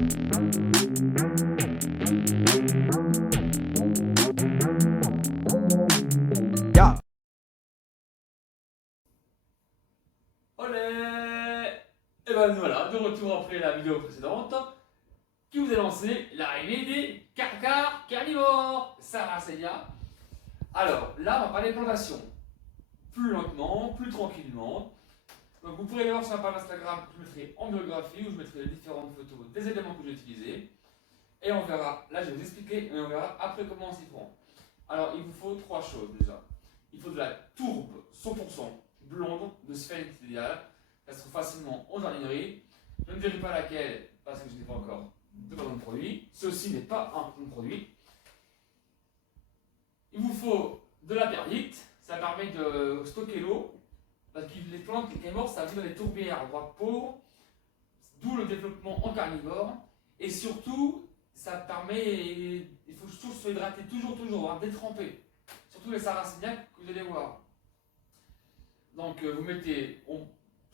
Ya. Olé! Et ben voilà, de retour après la vidéo précédente, qui vous a lancé l'arrivée des carcars carnivores, Sarracenia. Alors là, on va parler plantation. Plus lentement, plus tranquillement. Donc vous pourrez aller voir sur ma page Instagram que je mettrai en biographie où je mettrai les différentes photos des éléments que j'ai utilisés. Et on verra, là je vais vous expliquer, et on verra après comment on s'y prend. Alors il vous faut trois choses déjà. Il faut de la tourbe 100% blonde de sphinx idéal. Ça se trouve facilement en jardinerie. Je ne dirai pas laquelle parce que je n'ai pas encore de placement de produit. Ceci n'est pas un placement de produit. Il vous faut de la perlite. Ça permet de stocker l'eau. Parce que les plantes, les carnivores, ça vit dans les tourbières endroits pauvres. D'où le développement en carnivore. Et surtout, ça permet, il faut toujours se hydrater, toujours, hein, détremper. Surtout les sarracéniaques que vous allez voir. Donc vous mettez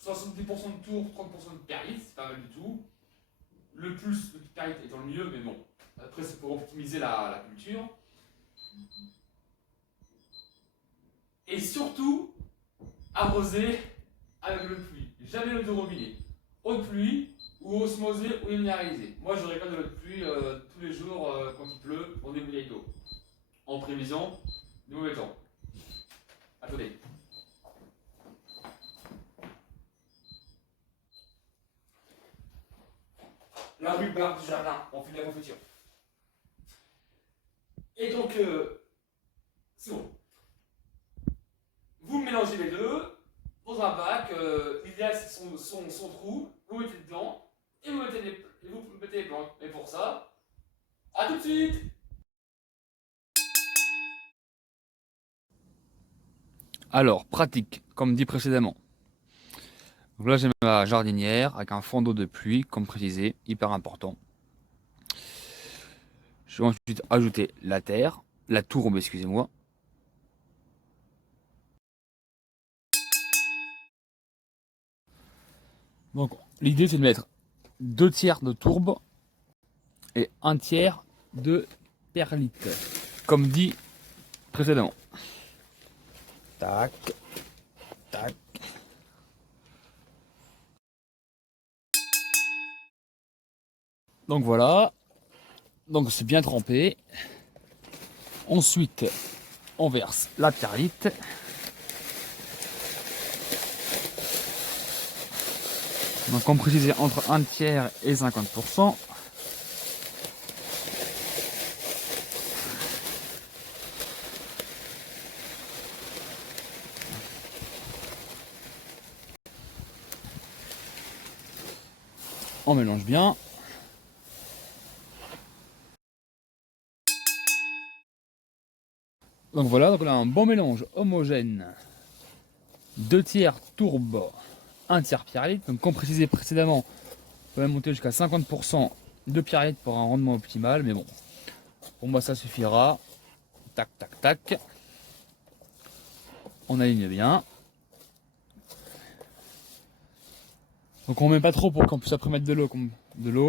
70% de tour, 30% de perlite, c'est pas mal du tout. Le plus de perlite étant le mieux, mais bon, après c'est pour optimiser la culture. Et surtout, arroser avec l'eau de pluie. Jamais l'eau de robinet. Eau de pluie ou osmosée ou minéralisée. Moi je récolte de l'eau de pluie tous les jours quand il pleut pour des bouteilles d'eau. En prévision du mauvais temps. Attendez. La rhubarbe du jardin, on fait de la confiture. Et donc, c'est bon. Vous mélangez les deux dans un bac. L'idéal, c'est son trou. Vous mettez dedans et vous mettez les plantes. Et pour ça, à tout de suite! Alors, pratique, comme dit précédemment. Donc là, j'ai ma jardinière avec un fond d'eau de pluie, comme précisé, hyper important. Je vais ensuite ajouter la terre, la tourbe, excusez-moi. Donc, l'idée, c'est de mettre 2 tiers de tourbe et 1 tiers de perlite, comme dit précédemment. Tac, tac. Donc voilà, donc c'est bien trempé. Ensuite, on verse la perlite. Donc comme précisé, entre 1 tiers et 50%. On mélange bien. Donc voilà, donc on a un bon mélange homogène. 2 tiers tourbe, 1 tiers perlite. Donc comme précisé précédemment, on peut même monter jusqu'à 50% de perlite pour un rendement optimal. Mais bon, pour moi ça suffira. Tac, tac, tac. On aligne bien. Donc on met pas trop pour qu'on puisse après mettre de l'eau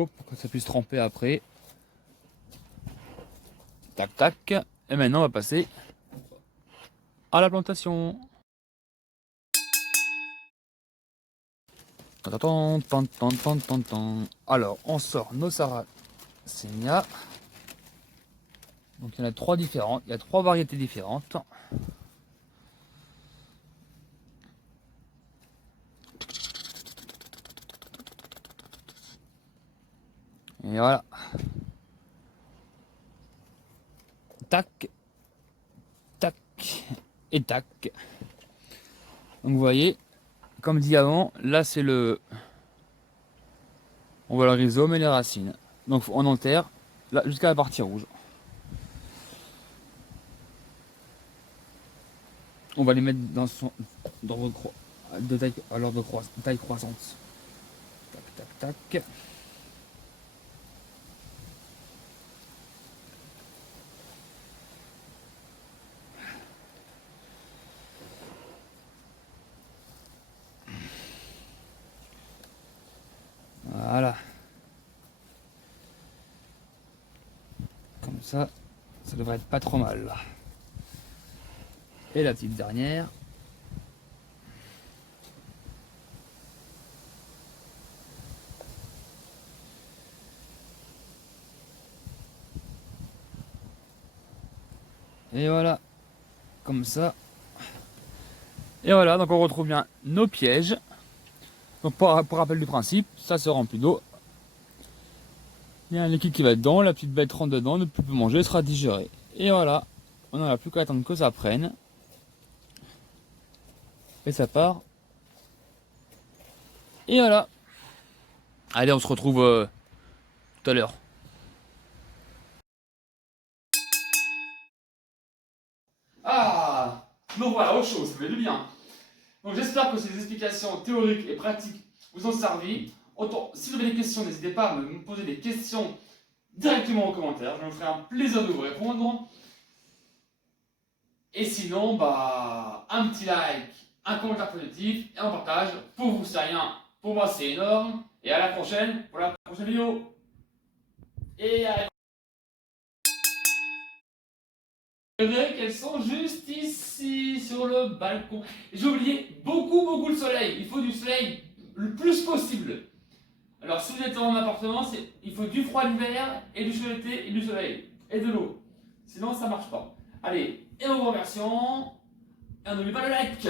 pour que ça puisse tremper après. Tac, tac. Et maintenant on va passer à la plantation. Alors, on sort nos Sarracenia. Donc, il y en a 3 différentes. Il y a 3 variétés différentes. Et voilà. Tac, tac et tac. Donc, vous voyez, comme dit avant, là, c'est le... On voit le rhizome et les racines. Donc, on enterre là jusqu'à la partie rouge. On va les mettre dans son d'ordre de taille, à l'ordre de taille croissante. Tac, tac, tac. Voilà. ça devrait être pas trop mal là. Et la petite dernière. Et voilà, comme ça. Et voilà, donc on retrouve bien nos pièges. Donc pour rappel du principe, ça se remplit d'eau. Il y a un liquide qui va dedans, la petite bête rentre dedans, ne peut plus manger, sera digérée. Et voilà, on n'en a plus qu'à attendre que ça prenne. Et ça part. Et voilà. Allez, on se retrouve tout à l'heure. Ah, donc voilà, autre chose, ça fait du bien. Donc j'espère que ces explications théoriques et pratiques vous ont servi. Autant, si vous avez des questions, n'hésitez pas à me poser des questions directement en commentaire. Je me ferai un plaisir de vous répondre. Et sinon, bah, un petit like, un commentaire positif et un partage. Pour vous, c'est rien. Pour moi, c'est énorme. Et à la prochaine pour la prochaine vidéo. Et vous verrez qu'elles sont juste ici, sur le balcon. J'ai oublié beaucoup le soleil. Il faut du soleil le plus possible. Alors, si vous êtes en appartement, il faut du froid l'hiver, et du chaud l'été, et du soleil, et de l'eau. Sinon, ça marche pas. Allez, et en vous remerciant, et n'oubliez pas le like.